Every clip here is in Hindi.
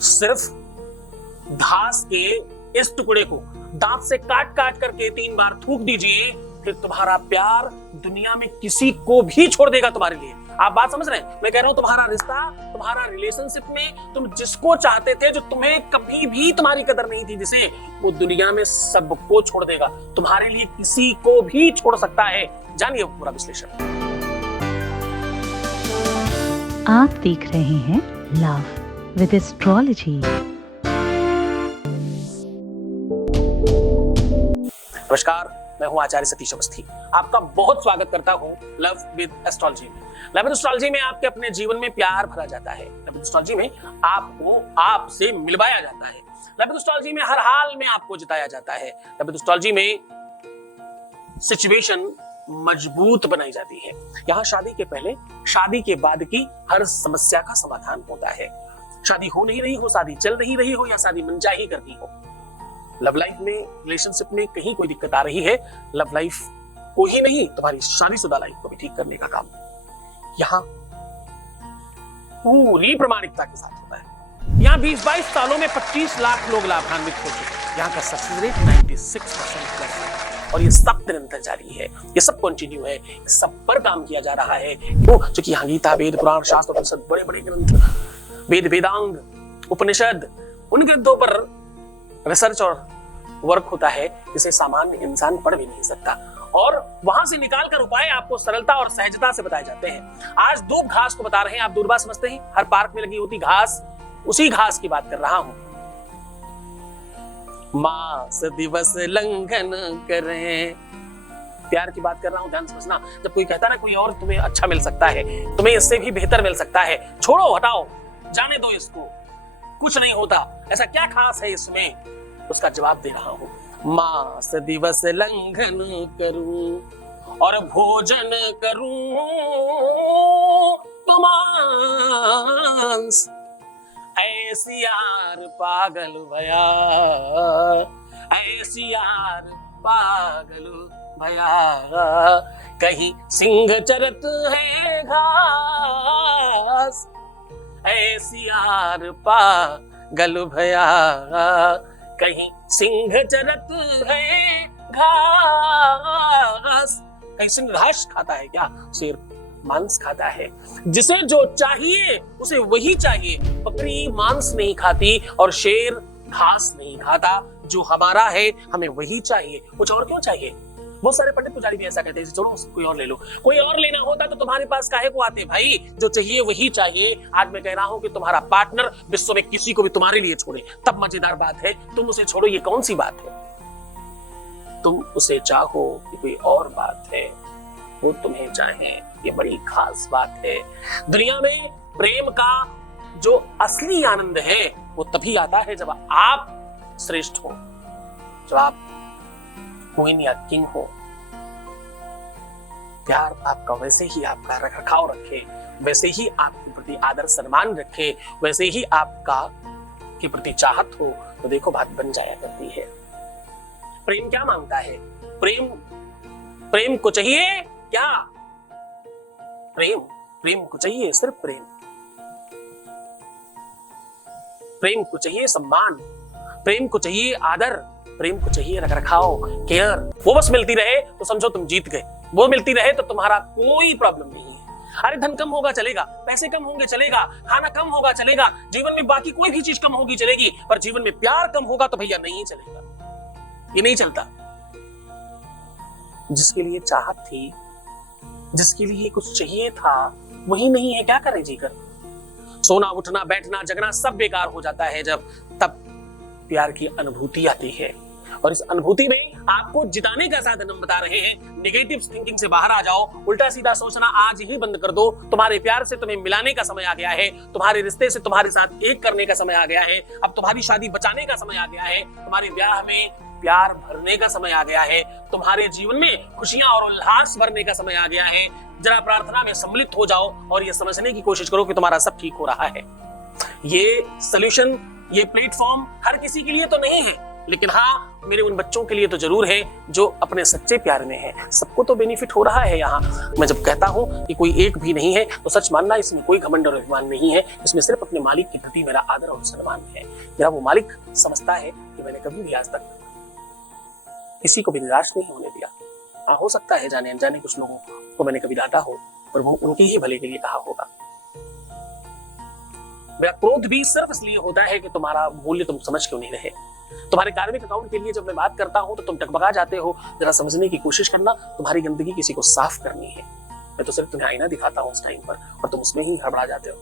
सिर्फ घास के इस टुकड़े को दांत से काट काट करके 3 बार थूक दीजिए, फिर तुम्हारा प्यार दुनिया में किसी को भी छोड़ देगा तुम्हारे लिए। आप बात समझ रहे हैं? मैं कह रहा हूं तुम्हारा रिश्ता, तुम्हारा रिलेशनशिप में तुम जिसको चाहते थे, जो तुम्हें कभी भी तुम्हारी कदर नहीं थी, जिसे वो दुनिया में सबको छोड़ देगा, तुम्हारे लिए किसी को भी छोड़ सकता है। जानिए पूरा विश्लेषण। आप देख रहे हैं लव विद एस्ट्रोलॉजी। नमस्कार, मैं हूं आचार्य सतीश अवस्थी। आपका बहुत स्वागत करता हूं लव विद एस्ट्रोलॉजी में। लव विद एस्ट्रोलॉजी में आपके अपने जीवन में प्यार भरा जाता है। लव विद एस्ट्रोलॉजी में आपको आपसे मिलवाया जाता है। लव विद एस्ट्रोलॉजी में हर हाल में आपको जिताया जाता है। लव विद एस्ट्रोलॉजी में सिचुएशन मजबूत बनाई जाती है। यहाँ शादी के पहले, शादी के बाद की हर समस्या का समाधान होता है। शादी हो नहीं रही हो, शादी चल नहीं रही हो, या शादी मनचाही करनी हो, लव लाइफ में, रिलेशनशिप में कहीं कोई दिक्कत आ रही है, लव लाइफ को ही नहीं, तुम्हारी शादीशुदा लाइफ को भी ठीक करने का काम यहाँ पूरी प्रामाणिकता के साथ होता है। यहाँ 20-22 सालों में 25 लाख लोग लाभान्वित हो चुके। यहाँ का सक्सेस रेट 96% प्लस है और ये सब निरंतर जारी है, ये सब कंटिन्यू है, सब पर काम किया जा रहा है। क्योंकि यहाँ गीता, वेद, पुराण, शास्त्र, उपनिषद, बड़े बड़े ग्रंथ, वेद, वेदांग, उपनिषद, उन ग्रंथों पर रिसर्च और वर्क होता है जिसे सामान्य इंसान पढ़ भी नहीं सकता, और वहां से निकालकर उपाय आपको सरलता और सहजता से बताए जाते हैं। आज दूब घास को बता रहे हैं। आप दूर्वा समझते हैं, हर पार्क में लगी होती घास, उसी घास की बात कर रहा हूं। मास दिवस लंघन करें, प्यार की बात कर रहा हूं, ध्यान समझना। जब कोई कहता ना कोई और तुम्हें अच्छा मिल सकता है, तुम्हें इससे भी बेहतर मिल सकता है, छोड़ो, हटाओ, जाने दो, इसको कुछ नहीं होता, ऐसा क्या खास है इसमें, उसका जवाब दे रहा हूं। मास दिवस लंघन करूं और भोजन करूं तो मांस, ऐसी यार पागल भया, ऐसी यार पागल भया, कहीं सिंह चरत है घास, ऐसी यार पागल भया, कहीं सिंह चरत है घास। कहीं सिंह घास खाता है क्या? शेर मांस खाता है। जिसे जो चाहिए उसे वही चाहिए। बकरी मांस नहीं खाती और शेर घास नहीं खाता। जो हमारा है हमें वही चाहिए, कुछ और क्यों चाहिए? बहुत सारे पंडित पुजारी भी ऐसा कहते हैं, चलो कोई और ले लो। कोई और लेना होता तो तुम्हारे पास काहे को आते भाई? जो चाहिए वही चाहिए। आज मैं कह रहा हूं कि तुम्हारा पार्टनर विश्व में किसी को भी तुम्हारे लिए छोड़े तब मजेदार बात है। तुम उसे छोड़ो, ये कौन सी बात है? तुम उसे चाहो, ये कोई और बात है। वो तुम्हें चाहे, ये बड़ी खास बात है। दुनिया में प्रेम का जो असली आनंद है वो तभी आता है जब आप श्रेष्ठ हो, जब आप क्वीन या किंग हो। प्यार आपका वैसे ही आपका रखरखाव रखे, वैसे ही आपके प्रति आदर सम्मान रखे, वैसे ही आपका के प्रति चाहत हो, तो देखो बात बन जाया करती है। प्रेम क्या मांगता है? प्रेम को चाहिए क्या? प्रेम को चाहिए सिर्फ प्रेम को चाहिए सम्मान, प्रेम को चाहिए आदर, प्रेम को चाहिए रखरखाव, केयर। वो बस मिलती रहे तो समझो तुम जीत गए। वो मिलती रहे तो तुम्हारा कोई प्रॉब्लम नहीं है। अरे धन कम होगा चलेगा, पैसे कम होंगे चलेगा, खाना कम होगा चलेगा, जीवन में बाकी कोई भी चीज कम होगी चलेगी, पर जीवन में प्यार कम होगा तो भैया नहीं चलेगा, ये नहीं चलता। जिसके लिए चाहत थी, जिसके लिए कुछ चाहिए था, वही नहीं है, क्या करे जीकर? सोना, उठना, बैठना, जगना सब बेकार हो जाता है जब तब प्यार की अनुभूति आती है। और इस अनुभूति में आपको जिताने का साधन हम बता रहे हैं। नेगेटिव थिंकिंग से बाहर आ जाओ, उल्टा सीधा सोचना आज ही बंद कर दो। तुम्हारे प्यार से तुम्हें मिलाने का समय आ गया है, तुम्हारे रिश्ते से तुम्हारे साथ एक करने का समय आ गया है, अब तुम्हारी शादी बचाने का समय आ गया है, तुम्हारे ब्याह में प्यार भरने का समय आ गया है, तुम्हारे जीवन में खुशियां और उल्लास भरने का समय आ गया है। जरा प्रार्थना में सम्मिलित हो जाओ और ये समझने की कोशिश करो कि तुम्हारा सब ठीक हो रहा है। ये सॉल्यूशन, ये प्लेटफॉर्म हर किसी के लिए तो नहीं है। लेकिन हाँ, मेरे उन बच्चों के लिए तो जरूर है जो अपने सच्चे प्यार में है। सबको तो बेनिफिट हो रहा है यहाँ। मैं जब कहता हूँ कि कोई एक भी नहीं है तो सच मानना, इसमें कोई घमंड और अभिमान नहीं है। इसमें सिर्फ अपने मालिक के प्रति मेरा आदर और सम्मान है। मेरा वो मालिक समझता है कि मैंने कभी भी आज तक किसी को भी निराश नहीं होने दिया। हाँ, हो सकता है जाने अनजाने कुछ लोगों को मैंने कभी डांटा हो, पर वो उनके ही भले के लिए कहा होगा। मेरा क्रोध भी सिर्फ इसलिए होता है कि तुम्हारा मूल्य तुम समझ क्यों नहीं रहे। तुम्हारे कार्मिक अकाउंट के लिए जब मैं बात करता हूं तो तुम टकबका जाते हो। जरा समझने की कोशिश करना, तुम्हारी गंदगी किसी को साफ करनी है। मैं तो सिर्फ तुम्हें आईना दिखाता हूं उस टाइम पर, और तुम उसमें ही हड़बड़ा जाते हो।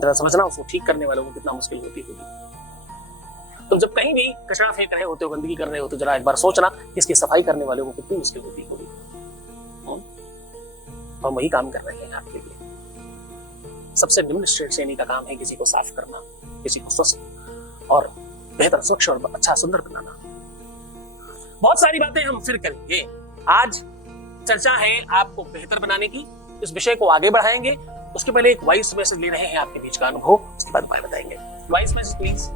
जरा समझना, उसको ठीक करने वालों को कितना मुश्किल होती होगी। तुम जब कहीं भी कचरा फेंक रहे होते हो, गंदगी कर रहे हो, तो जरा एक बार सोचना कि इसकी सफाई करने वालों को कितनी मुश्किल होती होगी। हम वही काम कर रहे हैं आपके लिए। सबसे निम्न श्रेणी का काम है किसी को साफ करना, किसी को स्वस्थ और बेहतर, स्वच्छ और अच्छा सुंदर बनाना। बहुत सारी बातें हम फिर करेंगे। आज चर्चा है आपको बेहतर बनाने की। इस विषय को आगे बढ़ाएंगे। उसके पहले एक वॉइस मैसेज ले रहे हैं आपके बीच का अनुभव, उसके बाद उपाय बताएंगे। Voice message please.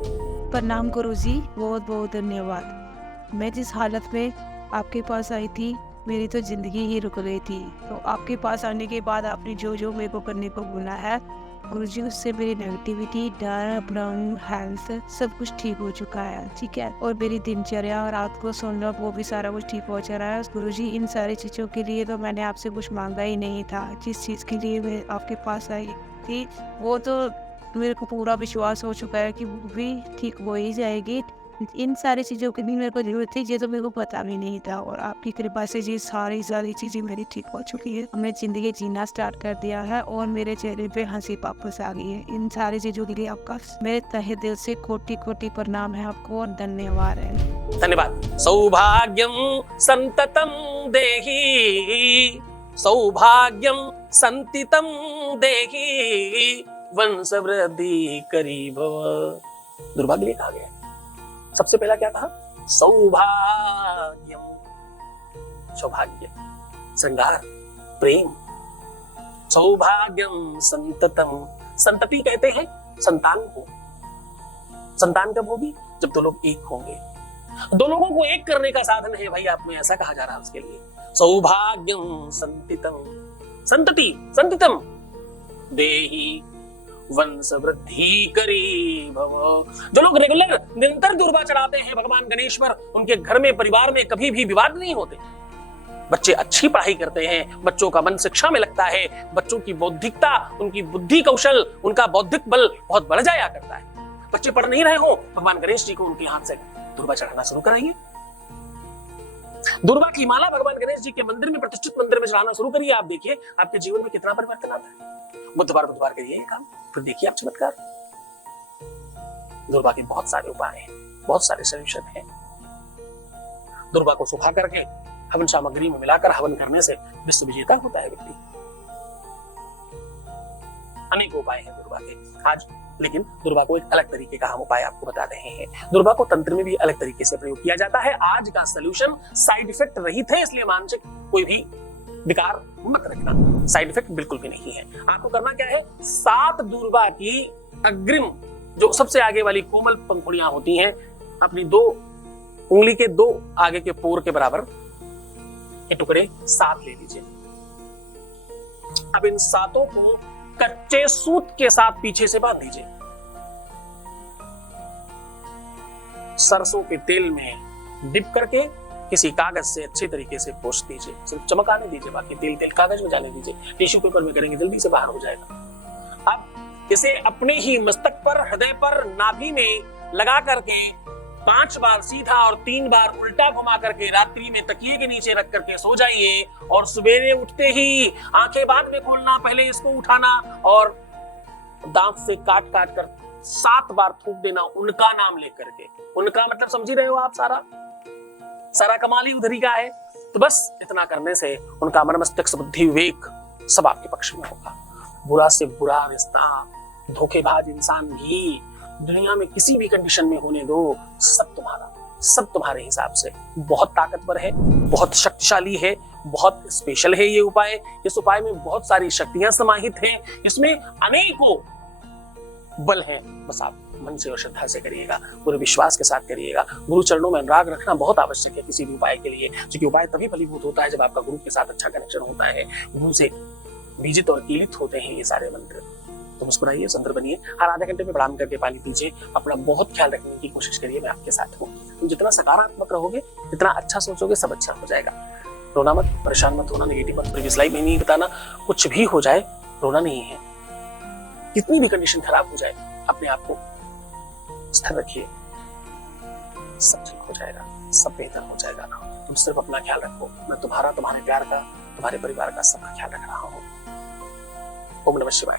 प्रणाम गुरुजी, बहुत बहुत धन्यवाद। मैं जिस हालत में आपके पास आई थी, मेरी तो जिंदगी ही रुक गई थी। तो आपके पास आने के बाद आपने जो जो मेरे को करने को बोला है गुरुजी, उससे मेरी नेगेटिविटी, डर, भ्रम, हेल्थ सब कुछ ठीक हो चुका है। ठीक है, और मेरी दिनचर्या और रात को सोना, वो भी सारा कुछ ठीक हो रहा है। गुरुजी, इन सारी चीज़ों के लिए तो मैंने आपसे कुछ मांगा ही नहीं था। जिस चीज़ के लिए मैं आपके पास आई थी वो तो मेरे को पूरा विश्वास हो चुका है कि वो भी ठीक हो ही जाएगी। इन सारी चीज़ों की भी मेरे को जरूरत थी, ये तो मेरे को पता भी नहीं था। और आपकी कृपा से ये सारी चीज़ें मेरी ठीक हो चुकी है। हमने ज़िंदगी जीना स्टार्ट कर दिया है और मेरे चेहरे पे हंसी वापस आ गई है। इन सारी चीज़ों के लिए आपका मेरे तहे दिल से कोटि कोटि प्रणाम है आपको और धन्यवाद है। धन्यवाद। सौभाग्यम संततम देहि, सौभाग्यम संतितम देहि, वंश वृद्धि करी भव। दुर्भाग्य कहा गया। सबसे पहला क्या कहा? सौभाग्यम, सौभाग्य, श्रृंगार, प्रेम। सौभाग्यम संततम, संतति कहते हैं संतान को। संतान कब होगी? जब दो लोग एक होंगे। दो लोगों को एक करने का साधन है भाई, आप में ऐसा कहा जा रहा है उसके लिए। सौभाग्यम संतितम, संतति, संतितम देहि, वंश वृद्धि करी भव। जो लोग रेगुलर निरंतर दुर्बा चढ़ाते हैं भगवान गणेश पर, उनके घर में, परिवार में कभी भी विवाद नहीं होते। बच्चे अच्छी पढ़ाई करते हैं, बच्चों का मन शिक्षा में लगता है, बच्चों की बौद्धिकता, उनकी बुद्धि कौशल, उनका बौद्धिक बल बहुत बढ़ जाया करता है। बच्चे पढ़ नहीं रहे हो, भगवान गणेश जी को उनके हाथ से दुर्बा चढ़ाना शुरू कराइए। दुर्बा की माला भगवान गणेश जी के मंदिर में, प्रतिष्ठित मंदिर में चढ़ाना शुरू करिए। आप देखिए आपके जीवन में कितना परिवर्तन आता है। बुधवार बुधवार करिए ये काम, फिर देखिए आप चमत्कार। दुर्बा के बहुत सारे उपाय हैं, बहुत सारे सॉल्यूशन हैं। दुर्बा को सुखा करके हवन सामग्री में मिलाकर हवन करने से विश्व विजेता होता है व्यक्ति। अनेक उपाय हैं दुर्बा के आज, लेकिन दुर्बा को एक अलग तरीके का हम उपाय आपको बता रहे हैं। दुर्बा को तंत्र में भी अलग तरीके से प्रयोग किया जाता है। आज का सॉल्यूशन साइड इफेक्ट रहित है, इसलिए मानसिक कोई भी विकार मत रखना। साइड इफेक्ट बिल्कुल भी नहीं है। आपको करना क्या है? 7 दुर्बा की अग्रिम, जो सबसे आगे वाली कोमल पंखुड़ियां होती हैं, अपनी 2 उंगली के 2 आगे के पोर के बराबर ये टुकड़े 7 ले लीजिए। अब इन 7 को कच्चे सूत के साथ पीछे से बांध दीजिए। सरसों के तेल में डिप करके किसी कागज से अच्छे तरीके से पोंछ दीजिए। सिर्फ चमक आने दीजिए, बाकी तेल कागज में जाने दीजिए। टिश्यू पेपर में करेंगे जल्दी से बाहर हो जाएगा। अब इसे अपने ही मस्तक पर, हृदय पर, नाभि में लगा करके 5 बार सीधा और 3 बार उल्टा घुमा करके रात्रि में तकिए के नीचे रख करके सो जाइए। और सवेरे उठते ही आंखें बाद में खोलना, पहले इसको उठाना और दांत से काट काट कर 7 बार थूक देना उनका नाम लेकर के। उनका मतलब समझ ही रहे हो आप, सारा कमाल ही उधरी का है। तो बस इतना करने से उनका मन, मस्तिष्क, बुद्धि, विवेक सब आपके पक्ष में होगा। बुरा से बुरा रिश्ता, धोखेबाज इंसान भी दुनिया में किसी भी कंडीशन में होने दो, सब तुम्हारे हिसाब से बहुत ताकतवर है, बहुत शक्तिशाली है, बहुत स्पेशल है ये उपाय। इस उपाय में बहुत सारी शक्तियां समाहित हैं। इसमें अनेकों बल है, बस आप मन से और श्रद्धा से करिएगा, पूरे विश्वास के साथ करिएगा। गुरु चरणों में अनुराग रखना बहुत आवश्यक है किसी भी उपाय के लिए, क्योंकि उपाय तभी फलीभूत होता है जब आपका गुरु के साथ अच्छा कनेक्शन होता है, गुरु से बीजित और कीलित होते हैं ये सारे मंत्र। तो मुस्कुराइए, सुंदर बनिए, हर आधे घंटे में प्रणाम करके पानी पीजिए, अपना बहुत ख्याल रखने की कोशिश करिए, मैं आपके साथ हूँ। तुम जितना सकारात्मक रहोगे, जितना अच्छा सोचोगे, सब अच्छा हो जाएगा। रोना मत, परेशान मत होना, नेगेटिव मत, प्रीवियस लाइफ में नहीं बताना, कुछ भी हो जाए रोना नहीं है। कितनी भी कंडीशन खराब हो जाए, अपने आप को स्थिर रखिए, सब ठीक हो जाएगा, सब बेहतर हो जाएगा। तुम सिर्फ अपना ख्याल रखो, मैं तुम्हारा, तुम्हारे प्यार का, तुम्हारे परिवार का सबका ख्याल रख रहा हूँ। ओम नमः शिवाय।